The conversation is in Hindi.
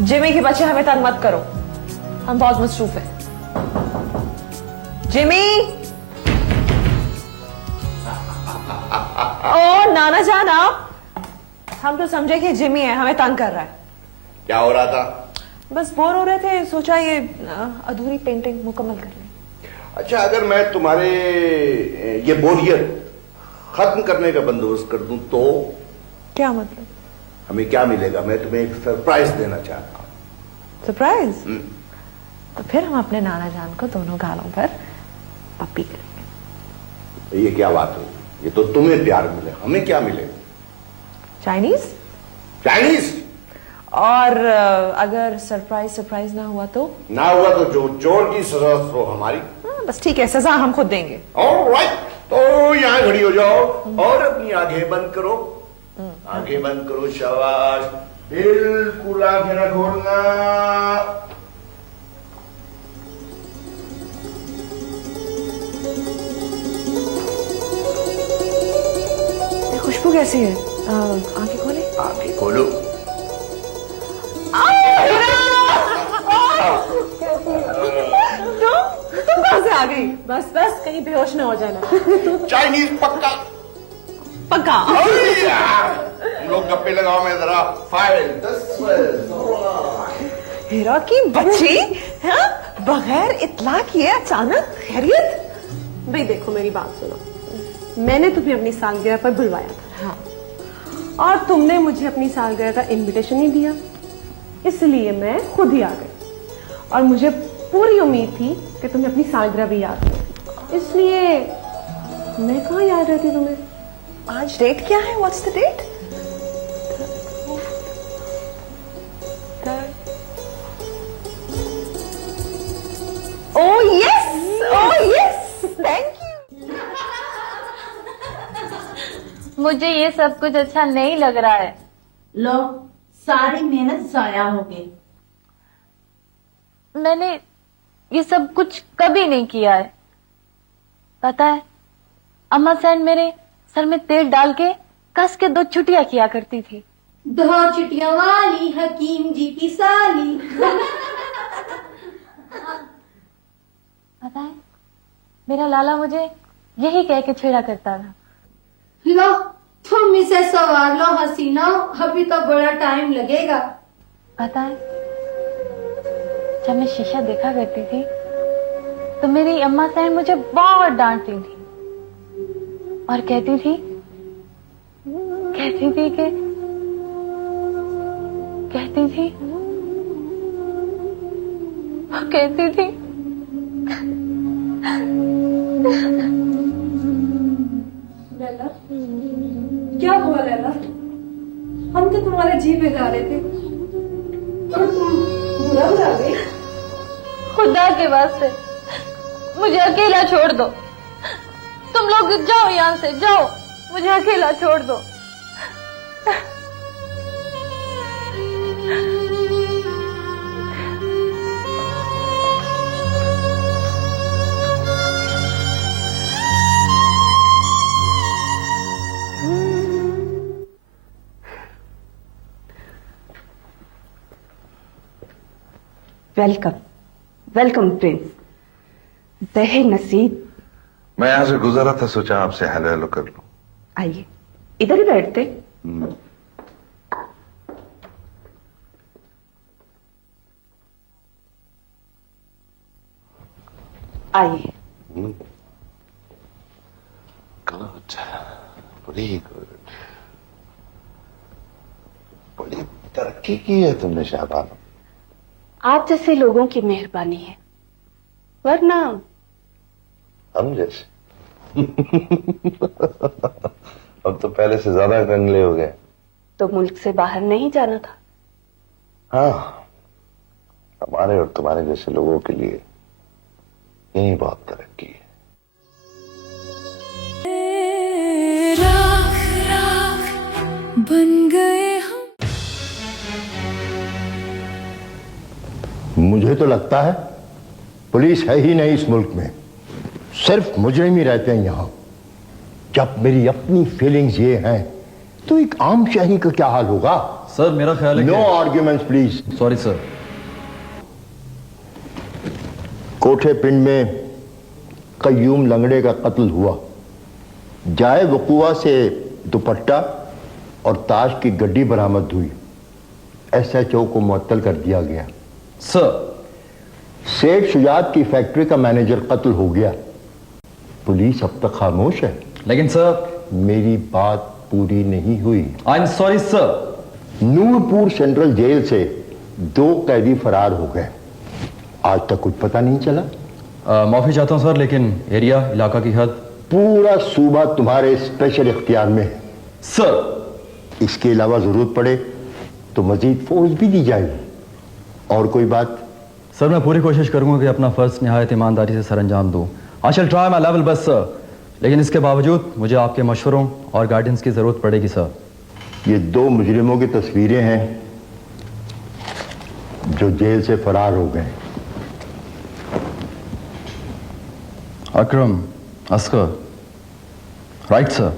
जिमी के बच्चे हमें तंग मत करो, हम बहुत मसरूफ हैं। जिमी। ओ नाना जान आप, हम तो समझे कि जिमी है, हमें तंग कर रहा है। क्या हो रहा था? बस बोर हो रहे थे, सोचा ये अधूरी पेंटिंग मुकम्मल कर लें। अच्छा, अगर मैं तुम्हारे ये बोरियत खत्म करने का बंदोबस्त कर दूं तो? क्या मतलब? हमें क्या मिलेगा? मैं तुम्हें एक सरप्राइज देना चाहता हूँ। सरप्राइज? तो फिर हम अपने नाना जान को दोनों गालों पर पप्पी करेंगे। ये क्या बात हुई? ये तो तुम्हें प्यार मिले, हमें क्या मिलेगा? चाइनीज? चाइनीज? और अगर सरप्राइज ना हुआ तो? ना हुआ तो जो चोर की सजा हो हमारी। बस ठीक है, सजा हम खुद देंगे। ऑलराइट, तो यहाँ खड़ी हो जाओ और अपनी आंखें बंद करो। आंखें बंद करो, शाबाश, बिल्कुल आंखें न खोलना। खुशबू कैसी है? आंखें खोले। आंखें खोलो। तुम कहां से आ गई? बस कहीं बेहोश न हो जाना। चाइनीज पक्का पक्का। तुम लोग गप्पे लगाओ, मैं जरा फाइल हीरा की बच्ची, हाँ? बगैर इत्तला किए अचानक खैरियत? भाई देखो, मेरी बात सुनो। मैंने तुम्हें अपनी सालगिरह पर बुलवाया था। हाँ। और तुमने मुझे अपनी सालगिरह का इनविटेशन नहीं दिया, इसलिए मैं खुद ही आ गई। और मुझे पूरी उम्मीद थी कि तुम्हें अपनी सालगिरह भी याद है, इसलिए मैं कहाँ याद रहती तुम्हें। आज डेट क्या है? What's the date? Oh yes, thank you. मुझे ये सब कुछ अच्छा नहीं लग रहा है। लो, सारी मेहनत जाया हो गई। मैंने ये सब कुछ कभी नहीं किया है। पता है, अम्मा सैन मेरे सर में तेल डाल के कस के 2 छुट्टियां किया करती थी। 2 छुट्टियां वाली हकीम जी की साली। पता है, मेरा लाला मुझे यही कह के छेड़ा करता था। लो, तुम इसे सवार लो हसीना, अभी तो बड़ा टाइम लगेगा। पता है, जब मैं शीशा देखा करती थी तो मेरी अम्मा सैन मुझे बहुत डांटती थी और कहती थी लैला, क्या हुआ लैला? हम तो तुम्हारे जी पे जा रहे थे और तुम बुरा गई। खुदा के वास्ते मुझे अकेला छोड़ दो। तुम लोग जाओ, यहाँ से जाओ, मुझे अकेला छोड़ दो। Welcome welcome Prince. ज़हे नसीब। मैं यहां से गुजरा था, सोचा आपसे हेलो हेलो कर लूं। आइए, इधर ही बैठते। आइए। गुड, बड़ी गुड। बड़ी तरक्की की है तुमने शाहबानो। आप जैसे लोगों की मेहरबानी है, वरना हम जैसे अब तो पहले से ज्यादा कंगले हो गए। तो मुल्क से बाहर नहीं जाना था। हाँ, हमारे और तुम्हारे जैसे लोगों के लिए यही बहुत तरक्की है। बन गए हम। मुझे तो लगता है पुलिस है ही नहीं इस मुल्क में, सिर्फ मुजरिम ही रहते हैं यहां। जब मेरी अपनी फीलिंग्स ये हैं तो एक आम शहरी का क्या हाल होगा? सर मेरा ख्याल है no arguments please. Sorry sir. कोठे पिंड में कयूम लंगड़े का कत्ल हुआ। जाए वकुआ से दुपट्टा और ताश की गड्डी बरामद हुई। SHO को मुअत्तल कर दिया गया। सर सेठ शुजात की फैक्ट्री का मैनेजर कत्ल हो गया। पुलिस अब तक खामोश है। लेकिन सर मेरी बात पूरी नहीं हुई। I am sorry sir. Noorpur central jail से 2 कैदी फरार हो गए। आज तक कुछ पता नहीं चला। माफी चाहता हूं सर, लेकिन एरिया इलाका की हद पूरा सूबा तुम्हारे स्पेशल इख्तियार में है सर। इसके अलावा जरूरत पड़े तो मजीद फोर्स भी दी जाएगी। और कोई बात? सर मैं पूरी कोशिश करूंगा कि अपना फर्ज निहायत ईमानदारी से सरअंजाम दूं। I shall try my level best sir, लेकिन इसके बावजूद मुझे आपके मशवरों और गाइडेंस की जरूरत पड़ेगी सर। ये 2 मुजरिमों की तस्वीरें हैं जो जेल से फरार हो गए। अकरम, असगर, राइट सर।